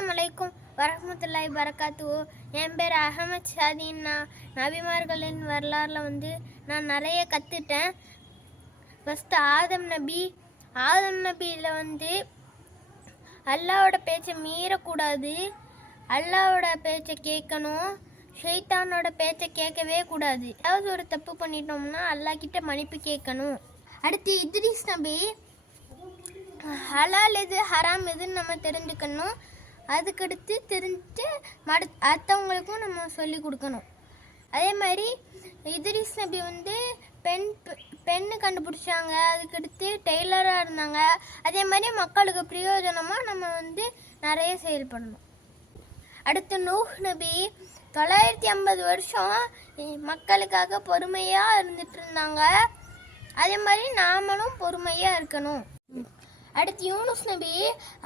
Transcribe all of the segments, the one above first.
அஸ்ஸலாமு அலைக்கும் வரஹ்மத்துல்லாஹி வரகாத்துஹு. என் பேர் அஹமத் ஷாதீன். நபிமார்களின் வரலாறில் நான் நிறைய கற்றுட்டேன். ஃபஸ்ட்டு ஆதம் நபியில் அல்லாவோட பேச்சை மீறக்கூடாது, அல்லாவோட பேச்சை கேட்கணும், ஷைத்தானோட பேச்சை கேட்கவே கூடாது. ஏதாவது ஒரு தப்பு பண்ணிட்டோம்னா அல்லாஹ்கிட்ட மன்னிப்பு கேட்கணும். அடுத்து இத்ரீஸ் நபி, ஹலால் எது ஹராம் எதுன்னு நம்ம தெரிஞ்சுக்கணும். அதுக்கடுத்து தெரிஞ்சுட்டு அடுத்தவங்களுக்கும் நம்ம சொல்லி கொடுக்கணும். அதே மாதிரி இத்ரீஸ் நபி பெண்ணு கண்டுபிடிச்சாங்க. அதுக்கடுத்து டெய்லராக இருந்தாங்க. அதே மாதிரி மக்களுக்கு பிரயோஜனமாக நம்ம நிறைய செயல்படணும். அடுத்து நூஹ் நபி 950 வருஷம் மக்களுக்காக பொறுமையாக இருந்துட்டு இருந்தாங்க. அதே மாதிரி நாமளும் பொறுமையாக இருக்கணும். அடுத்து யூனுஸ் நபி,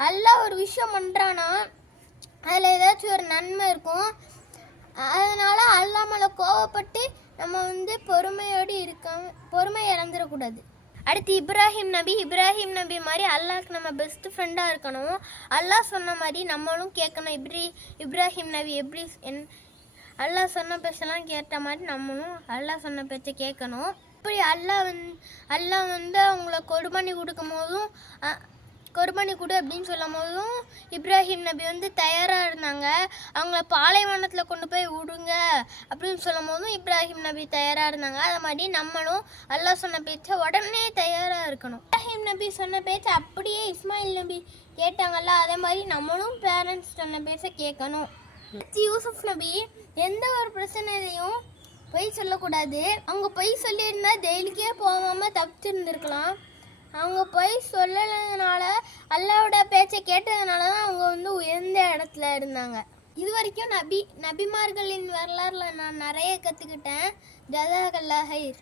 அல்லாஹ் ஒரு விஷயம் பண்ணுறான்னா அதில் ஏதாச்சும் ஒரு நன்மை இருக்கும். அதனால் அல்லாஹ் மேலே கோவப்பட்டு நம்ம பொறுமையோடு பொறுமை இழந்துடக்கூடாது. அடுத்து இப்ராஹிம் நபி மாதிரி அல்லாஹ்க்கு நம்ம பெஸ்ட் ஃப்ரெண்டாக இருக்கணும். அல்லாஹ் சொன்ன மாதிரி நம்மளும் கேட்கணும். இப்ராஹிம் நபி எப்படி அல்லாஹ் சொன்ன பேச்செல்லாம் கேட்ட மாதிரி நம்மளும் அல்லாஹ் சொன்ன பேச்சை கேட்கணும். இப்படி அல்லாஹ் அவங்கள கொர்பானி கொடுக்கும் போதும் கொர்பானி கொடு அப்படின்னு சொல்லும் போதும் இப்ராஹிம் நபி தயாராக இருந்தாங்க. அவங்கள பாலைவனத்தில் கொண்டு போய் விடுங்க அப்படின்னு சொல்லும் போதும் இப்ராஹிம் நபி தயாராக இருந்தாங்க. அது மாதிரி நம்மளும் அல்லாஹ் சொன்ன பேச்சை உடனே தயாராக இருக்கணும். இப்ராஹிம் நபி சொன்ன பேச்சை அப்படியே இஸ்மாயில் நபி கேட்டாங்கல்ல, அதே மாதிரி நம்மளும் பேரண்ட்ஸ் சொன்ன பேச்சை கேட்கணும். யூசுப் நபி எந்த ஒரு பிரச்சனையிலையும் பொய் சொல்லக்கூடாது. அவங்க பொய் சொல்லியிருந்தா ஜெயிலுக்கே போகாமல் தப்பிச்சிருந்துருக்கலாம். அவங்க பொய் சொல்லலைனால அல்லாவோட பேச்சை கேட்டதுனால தான் அவங்க உயர்ந்த இடத்துல இருந்தாங்க. இது வரைக்கும் நபிமார்களின் வரலாறுல நான் நிறைய கற்றுக்கிட்டேன். ஜஸாக்கல்லாஹ் ஹைர்.